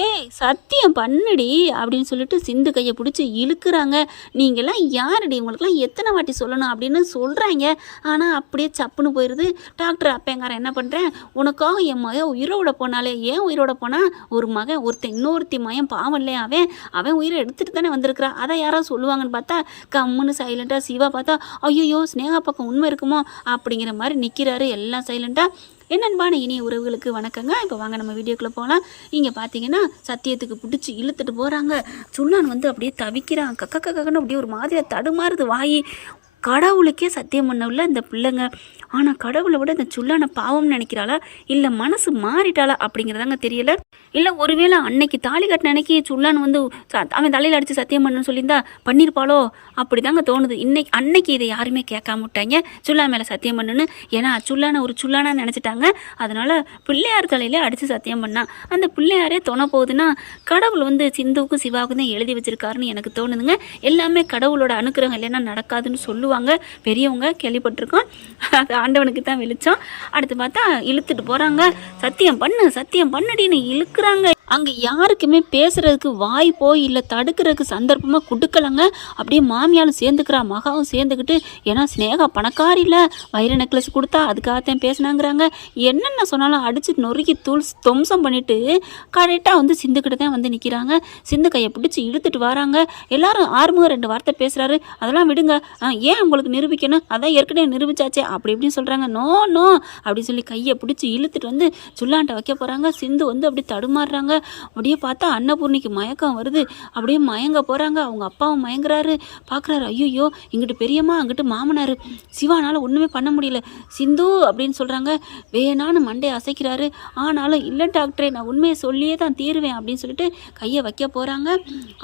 ஏய் சத்தியம் பண்ணுடி அப்படின்னு சொல்லிட்டு சிந்து கையை பிடிச்சி இழுக்கிறாங்க. நீங்கள்லாம் யாருடி, உங்களுக்குலாம் எத்தனை வாட்டி சொல்லணும் அப்படின்னு சொல்கிறாங்க. ஆனால் அப்படியே சப்புன்னு போயிடுது. டாக்டர் அப்பேங்காரன் என்ன பண்ணுறேன், உனக்காக என் மகன் உயிரோட போனாலே, ஏன் உயிரோட போனால் ஒரு மகன் இன்னொருத்தி மகன் பாவம் இல்லையா, அவன் உயிரை எடுத்துகிட்டு தானே வந்திருக்கிறான், அதை யாராவது சொல்லுவாங்கன்னு பார்த்தா கம்முன்னு சைலண்ட்டாக சிவா பார்த்தா ஐயோ ஸ்னேகா பக்கம் உண்மை இருக்குமோ அப்படிங்கிற மாதிரி நிற்கிறாரு. எல்லாம் சைலண்ட்டாக. என்னன்பான இனிய உறவுகளுக்கு வணக்கங்க. இப்போ வாங்க நம்ம வீடியோக்குள்ளே போகலாம். இங்கே பார்த்தீங்கன்னா சத்தியத்துக்கு பிடிச்சி இழுத்துட்டு போகிறாங்க. சுல்லான் அப்படியே தவிக்கிறான். கக்கன்னு அப்படியே ஒரு மாதிரியாக தடுமாறுது வாயி. கடவுளுக்கே சத்தியம் பண்ணவில்லை இந்த பிள்ளைங்க. ஆனால் கடவுளை விட இந்த சுல்லானை பாவம்னு நினைக்கிறாளா இல்லை மனசு மாறிட்டாளா அப்படிங்கிறதாங்க தெரியல. இல்லை ஒருவேளை அன்னைக்கு தாலி கட்டின அன்னைக்கு சுல்லான் அவன் தலையில் அடித்து சத்தியம் பண்ணணும்னு சொல்லியிருந்தா பண்ணியிருப்பாளோ அப்படி தாங்க தோணுது. அன்னைக்கு இதை யாருமே கேட்காம விட்டாங்க சுல்லா மேலே சத்தியம் பண்ணுன்னு. ஏன்னா சுல்லானை ஒரு சுல்லானா நினச்சிட்டாங்க. அதனால் பிள்ளையார் தலையிலே அடித்து சத்தியம் பண்ணான். அந்த பிள்ளையாரே தொண போகுதுன்னா கடவுள் சிந்துவுக்கும் சிவாவுக்கும் தான் எழுதி வச்சிருக்காருன்னு எனக்கு தோணுதுங்க. எல்லாமே கடவுளோட அனுக்கிரகம் இல்லைன்னா நடக்காதுன்னு சொல்லுவாங்க பெரியவங்க, கேள்விப்பட்டிருக்கோம். அது ஆண்டவனுக்கு தான் வெளிச்சம். அடுத்து பார்த்தா இழுத்துட்டு போகிறாங்க. சத்தியம் பண்ணுடின்னு இழுக்கிறாங்க. அங்கே யாருக்குமே பேசுகிறதுக்கு வாய்ப்போ இல்லை தடுக்கிறதுக்கு சந்தர்ப்பமாக கொடுக்கலங்க. அப்படியே மாமியாலும் சேர்ந்துக்கிறா, மகாவும் சேர்ந்துக்கிட்டு. ஏன்னா ஸ்னேகா பணக்காரி இல்லை, வைர நெக்லஸ் கொடுத்தா அதுக்காகத்தான் பேசினாங்கிறாங்க. என்னென்ன சொன்னாலும் அடித்து நொறுக்கி துவம்சம் பண்ணிவிட்டு கரெக்டாக சிந்துக்கிட்ட தான் நிற்கிறாங்க. சிந்து கையை பிடிச்சி இழுத்துட்டு வராங்க. எல்லாரும் ஆறுமுக 2 வார்த்தை பேசுகிறாரு. அதெல்லாம் விடுங்க, ஏன் உங்களுக்கு நிரூபிக்கணும், அதான் ஏற்கனவே நிரூபிச்சாச்சே அப்படி இப்படின்னு சொல்கிறாங்க. நோ அப்படின்னு சொல்லி கையை பிடிச்சி இழுத்துட்டு சுல்லான்ட்ட வைக்க போகிறாங்க. சிந்து அப்படி தடுமாறுறாங்க. அப்படியே பார்த்தா அன்னபூர்ணிக்கு மயக்கம் வருது. அப்படியே மயங்க போகிறாங்க. அவங்க அப்பாவும் மயங்குறாரு. பார்க்குறாரு, ஐயோ இங்கிட்டு பெரியம்மா அங்கிட்டு மாமனார். சிவானால் ஒன்றுமே பண்ண முடியல. சிந்து அப்படின்னு சொல்கிறாங்க. வேணான்னு மண்டையை அசைக்கிறாரு. ஆனாலும் இல்லை டாக்டரே, நான் உண்மையை சொல்லியே தான் தீருவேன் அப்படின்னு சொல்லிட்டு கையை வைக்க போகிறாங்க.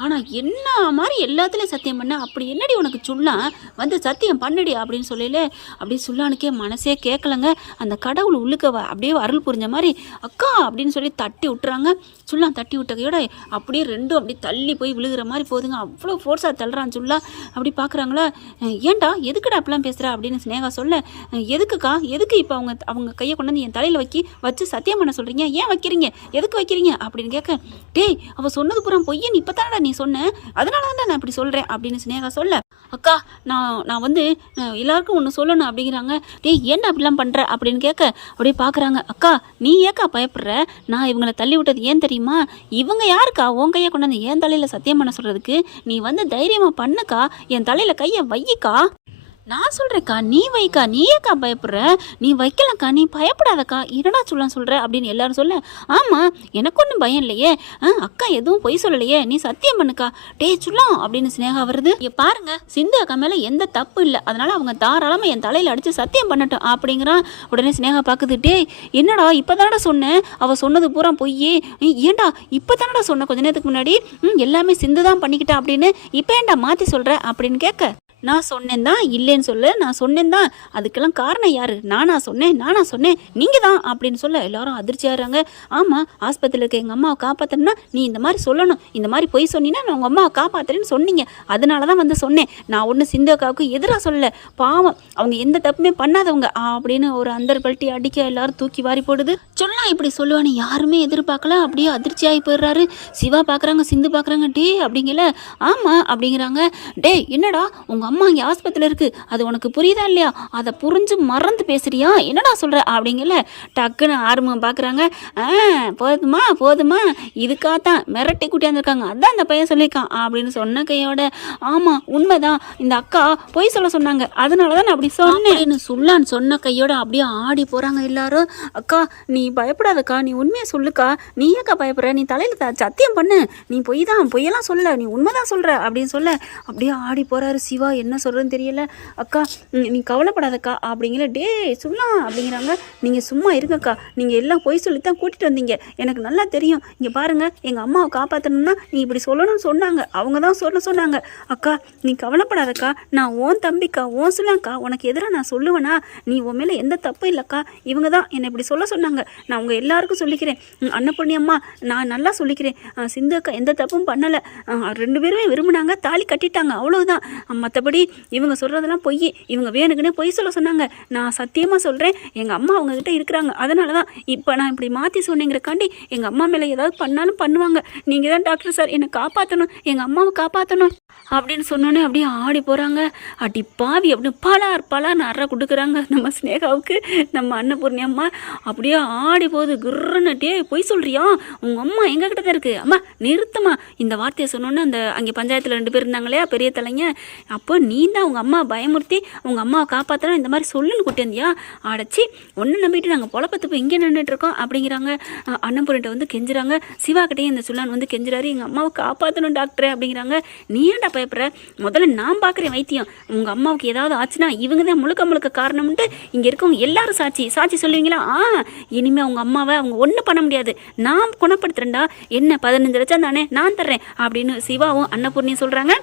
ஆனால் என்ன மாதிரி எல்லாத்துலேயும் சத்தியம் பண்ண, அப்படி என்னடி உனக்கு சுல்லான் சத்தியம் பண்ணுடி அப்படின்னு சொல்லல. அப்படியே சுல்லானுக்கே மனசே கேட்கலங்க. அந்த கடவுள் உள்ளுக்க அப்படியே அருள் புரிஞ்ச மாதிரி அக்கா அப்படின்னு சொல்லி தட்டி விட்டுறாங்க. சுல்லான் தட்டி விட்டகையோட அப்படியே ரெண்டும் அப்படி தள்ளி போய் விழுகிற மாதிரி போகுதுங்க. அவ்வளோ ஃபோர்ஸாக தள்ளுறான் சுல்லா. அப்படி பார்க்குறாங்களா, ஏன்டா எதுக்குடா அப்படிலாம் பேசுகிறா அப்படின்னு ஸ்னேகா சொல்ல, எதுக்குக்கா, எதுக்கு இப்போ அவங்க கையை கொண்டு என் தலையில் வச்சு சத்தியம் பண்ண சொல்கிறீங்க, ஏன் வைக்கிறீங்க, எதுக்கு வைக்கிறீங்க அப்படின்னு கேட்க, டேய் அவள் சொன்னது பூரா பொய்யன் இப்போ தானடா நீ சொன்ன, அதனால தான் நான் இப்படி சொல்கிறேன் அப்படின்னு ஸ்னேகா சொல்ல, அக்கா நான் எல்லாருக்கும் ஒன்று சொல்லணும் அப்படிங்கிறாங்க. டேய் ஏன்டா அப்படிலாம் பண்ணுற அப்படின்னு கேட்க, அப்படியே பார்க்குறாங்க. அக்கா நீ ஏக்கா பயப்படுற, நான் இவங்களை தள்ளி விட்டது ஏன் தெரியுமா, இவங்க யாருக்கா உன் கையை கொண்டாந்து என் தலையில் சத்தியம் பண்ண சொல்கிறதுக்கு, நீ தைரியமாக பண்ணுக்கா, என் தலையில் கையை வைக்கா, நான் சொல்கிறேக்கா நீ வைக்கா, நீ ஏக்கா பயப்படுற, நீ வைக்கலக்கா, நீ பயப்படாதக்கா, என்னடா சொல்கிற அப்படின்னு எல்லாரும் சொல்ல, ஆமாம் எனக்கு ஒன்றும் பயம் இல்லையே, அக்கா எதுவும் பொய் சொல்லலையே, நீ சத்தியம் பண்ணுக்கா, டே சொல்லலாம் அப்படின்னு ஸ்னேகா வருது. பாருங்க சிந்து அக்கா மேலே எந்த தப்பு இல்லை, அதனால அவங்க தாராளமாக என் தலையில் அடித்து சத்தியம் பண்ணட்டும் அப்படிங்கிறான். உடனே ஸ்னேகா பார்க்குது, டே என்னடா இப்போ தானடா சொன்னேன், அவள் சொன்னது பூரா பொய்யே, ஏன்டா இப்போ தானடா சொன்ன கொஞ்ச நேரத்துக்கு முன்னாடி, எல்லாமே சிந்து தான் பண்ணிக்கிட்டா அப்படின்னு இப்போ ஏன்டா மாற்றி சொல்கிற அப்படின்னு கேட்க, நான் சொன்னேன் தான், இல்லைன்னு சொல்ல, நான் சொன்னேன் தான், அதுக்கெல்லாம் காரணம் யார், நானா சொன்னேன் நீங்கள் தான் அப்படின்னு சொல்ல எல்லாரும் அதிர்ச்சி ஆகிறாங்க. ஆமாம் ஆஸ்பத்திரியில் இருக்க எங்கள் அம்மாவை காப்பாற்றணும்னா நீ இந்த மாதிரி சொல்லணும், இந்த மாதிரி பொய் சொன்னீங்கன்னா நான் உங்கள் அம்மாவை காப்பாற்றுறேன்னு சொன்னீங்க, அதனால தான் சொன்னேன், நான் ஒன்று சிந்து அக்காவுக்கு எதிராக சொல்லலை, பாவம் அவங்க எந்த தப்புமே பண்ணாதவங்க அப்படின்னு ஒரு அந்தர் பல்ட்டி அடிக்க எல்லாரும் தூக்கி வாரி போடுது. சொல்லலாம் இப்படி சொல்லுவான்னு யாருமே எதிர்பார்க்கல. அப்படியே அதிர்ச்சியாகி போயிடுறாரு. சிவா பார்க்குறாங்க, சிந்து பார்க்குறாங்க. டே அப்படிங்கல, ஆமாம் அப்படிங்கிறாங்க. டே என்னடா உங்கள் அம்மா இங்கே ஆஸ்பத்திரியில் இருக்குது, அது உனக்கு புரியுதா இல்லையா, அதை புரிஞ்சு மறந்து பேசுறியா, என்னடா சொல்கிற அப்படிங்கல. டக்குன்னு ஆறுமுகம் பார்க்குறாங்க. போதுமா இதுக்காகத்தான் மிரட்டி கூட்டியாந்துருக்காங்க, அதான் அந்த பையன் சொல்லியிருக்கான் அப்படின்னு சொன்ன கையோட, ஆமாம் உண்மைதான் இந்த அக்கா பொய் சொல்ல சொன்னாங்க, அதனால தான் நான் அப்படி சொன்னேன் சொல்லான்னு சொன்ன கையோட அப்படியே ஆடி போகிறாங்க எல்லாரும். அக்கா நீ பயப்படாதக்கா, நீ உண்மையை சொல்லுக்கா, நீ ஏக்கா பயப்படுற, நீ தலையில் சத்தியம் பண்ணு, நீ பொய்யெல்லாம் சொல்ல, நீ உண்மைதான் சொல்கிற அப்படின்னு சொல்ல அப்படியே ஆடி போகிறாரு சிவா. என்ன சொல்கிறதுன்னு தெரியல. அக்கா நீ கவலைப்படாதக்கா அப்படிங்கிற, டே சொல்லலாம் அப்படிங்கிறாங்க. நீங்கள் சும்மா இருங்கக்கா, நீங்கள் எல்லாம் பொய் சொல்லித்தான் கூட்டிகிட்டு வந்தீங்க, எனக்கு நல்லா தெரியும், இங்கே பாருங்கள் எங்கள் அம்மாவை காப்பாற்றணும்னா நீ இப்படி சொல்லணும்னு சொன்னாங்க, அவங்க தான் சொன்னாங்க. அக்கா நீ கவலைப்படாதக்கா, நான் ஓன் தம்பிக்கா, ஓன் சொல்லாக்கா, உனக்கு எதிராக நான் சொல்லுவேனா, நீ உன் மேலே எந்த தப்பும் இல்லைக்கா, இவங்க தான் என்னை இப்படி சொல்ல சொன்னாங்க, நான் உங்கள் எல்லாருக்கும் சொல்லிக்கிறேன், அன்னபூர்ணி அம்மா நான் நல்லா சொல்லிக்கிறேன், சிந்து அக்கா எந்த தப்பும் பண்ணலை, 2 பேருமே விரும்பினாங்க, தாலி கட்டிட்டாங்க, அவ்வளோதான், மற்றபடி மற்றபடி இவங்க சொல்கிறதெல்லாம் பொய், இவங்க வேணுக்குன்னே பொய் சொல்ல சொன்னாங்க. நான் சத்தியமாக சொல்கிறேன், எங்கள் அம்மா அவங்கக்கிட்ட இருக்கிறாங்க. அதனால தான் இப்போ நான் இப்படி மாற்றி சொன்னேங்கிறக்காண்டி எங்கள் அம்மா மேலே ஏதாவது பண்ணாலும் பண்ணுவாங்க. நீங்கள் தான் டாக்டர் சார், என்னை காப்பாற்றணும், எங்கள் அம்மாவை காப்பாற்றணும் அப்படின்னு சொன்னோன்னே அப்படியே ஆடி போகிறாங்க. அடி பாவி அப்படின்னு பலார்னு அற கொடுக்குறாங்க நம்ம ஸ்னேகாவுக்கு. நம்ம அன்னபூர்ணி அம்மா அப்படியே ஆடி போகுது குர்ரன்னுட்டே. பொய் சொல்கிறியா, உங்கள் அம்மா எங்ககிட்ட தான் இருக்குது, அம்மா நிறுத்தம்மா. இந்த வார்த்தையை சொன்னோன்னே அந்த அங்கே பஞ்சாயத்தில் 2 பேர் இருந்தாங்களே பெரிய தலைங்க, அப்போ நீ தான் உங்கள் அம்மா பயமுறுத்தி உங்கள் அம்மாவை காப்பாற்றணும் இந்த மாதிரி சொல்லுன்னு கூட்டியிருந்தியா, அடைச்சி ஒன்று நம்பிட்டு நாங்கள் பொழப்பத்து போய் இங்கே நின்றுட்டு இருக்கோம் அப்படிங்கிறாங்க. அன்னபூர்ணிட்ட வந்து கெஞ்சுறாங்க. சிவாக்கிட்டே இந்த சுல்லான் வந்து கெஞ்சுறாரு, எங்கள் அம்மாவை காப்பாற்றணும் டாக்டரே அப்படிங்கிறாங்க. நீ ஏன்டா பயப்படுற, முதல்ல நான் பார்க்குறேன் வைத்தியம், உங்கள் அம்மாவுக்கு ஏதாவது ஆச்சுன்னா இவங்க தான் முழுக்க காரணம்ன்ட்டு இங்கே இருக்கவங்க எல்லாரும் சாட்சி சொல்லுவீங்களா? இனிமேல் அவங்க அம்மாவை அவங்க ஒன்றும் பண்ண முடியாது, நான் குணப்படுத்துறேன்டா, என்ன 15 லட்சம் தானே நான் தர்றேன் அப்படின்னு சிவாவும் அன்னபூர்ணியும் சொல்கிறாங்க.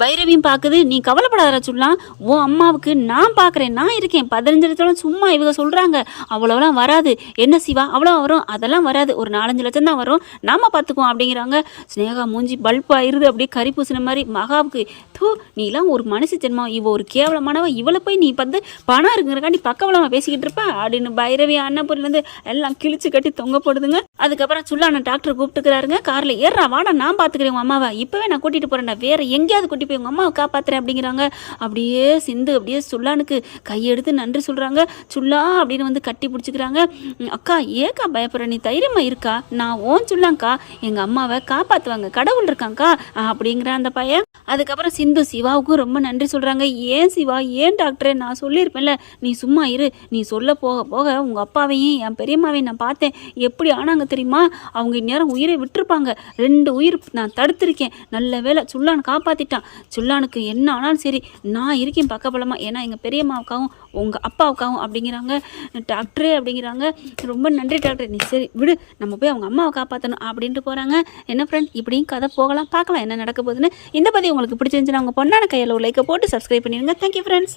பைரவியும் பார்க்குது, நீ கவலைப்படாத சொல்லலாம், உன் அம்மாவுக்கு நான் பார்க்குறேன், நான் இருக்கேன், 15 லட்சம் சும்மா இவங்க சொல்கிறாங்க, அவ்வளோலாம் வராது. என்ன சிவா அவ்வளோ வரும், அதெல்லாம் வராது, ஒரு 4-5 லட்சம் தான் வரும், நாம் பார்த்துக்குவோம் அப்படிங்கிறாங்க. ஸ்னேகா மூஞ்சி பல்ப் ஆயிருது, அப்படியே கறி பூசின மாதிரி. மகாவுக்கு நீலாம் ஒரு மனுஷ ஜென்மம், இவ ஒரு கேவலமானவ, இவளை போய் நீ வந்து பணம் இருக்குங்கிறக்காண்டி பக்கவளமாக பேசிக்கிட்டு இருப்ப அப்படின்னு பைரவி அன்னபூர்ணிலேருந்து எல்லாம் கிழிச்சு கட்டி தொங்க போடுதுங்க. அதுக்கப்புறம் சுல்லான டாக்டர் கூப்பிட்டுக்கிறாருங்க. காரில் ஏறா வாடா, நான் பார்த்துக்கிறேன் உங்கள் அம்மாவை, இப்போவே நான் கூட்டிகிட்டு போகிறேன்டா, வேறு எங்கேயாவது கூட்டி போய் உங்கள் அம்மாவை காப்பாற்றுறேன் அப்படிங்கிறாங்க. அப்படியே சிந்து அப்படியே சுல்லானுக்கு கையெடுத்து நன்றி சொல்கிறாங்க. சுல்லா அப்படின்னு வந்து கட்டி பிடிச்சிக்கிறாங்க. அக்கா ஏக்கா பயப்படுற, நீ தைரியமாக இருக்கா, நான் ஓன் சுல்லாங்க்கா, எங்கள் அம்மாவை காப்பாற்றுவாங்க, கடவுள் இருக்காங்க்கா அப்படிங்கிற அந்த பையன். அதுக்கப்புறம் சிந்து சிவாவுக்கும் ரொம்ப நன்றி சொல்கிறாங்க. ஏன் சிவா, ஏன் டாக்டரே, நான் சொல்லியிருப்பேன்ல, நீ சும்மா இரு, நீ சொல்ல போக போக உங்கள் அப்பாவையும் என் பெரியம்மாவையும் நான் பார்த்தேன், எப்படி ஆனாங்க தெரியுமா, அவங்க இந்நேரம் உயிரை விட்டுருப்பாங்க, 2 உயிர் நான் தடுத்திருக்கேன், நல்ல வேலை சுல்லான் காப்பாற்றிட்டான், சுல்லானுக்கு என்ன ஆனாலும் சரி நான் இருக்கேன் பக்கபலமா, ஏன்னா எங்கள் பெரியம்மாவுக்காகவும் உங்கள் அப்பாவுக்காகவும் அப்படிங்கிறாங்க. டாக்டரே அப்படிங்கிறாங்க, ரொம்ப நன்றி டாக்டர், நீ சரி விடு, நம்ம போய் அவங்க அம்மாவை காப்பாற்றணும் அப்படின்ட்டு போகிறாங்க. என்ன ஃப்ரெண்ட், இப்படியும் கதை போகலாம், பார்க்கலாம் என்ன நடக்க போகுதுன்னு. இந்த பதிவு உங்களுக்கு பிடிச்சிருந்துச்சுன்னா உங்கள் பொண்ணான கையில் ஒரு லைக்கை போட்டு சப்ஸ்கிரைப் பண்ணிடுங்க. Thank you friends.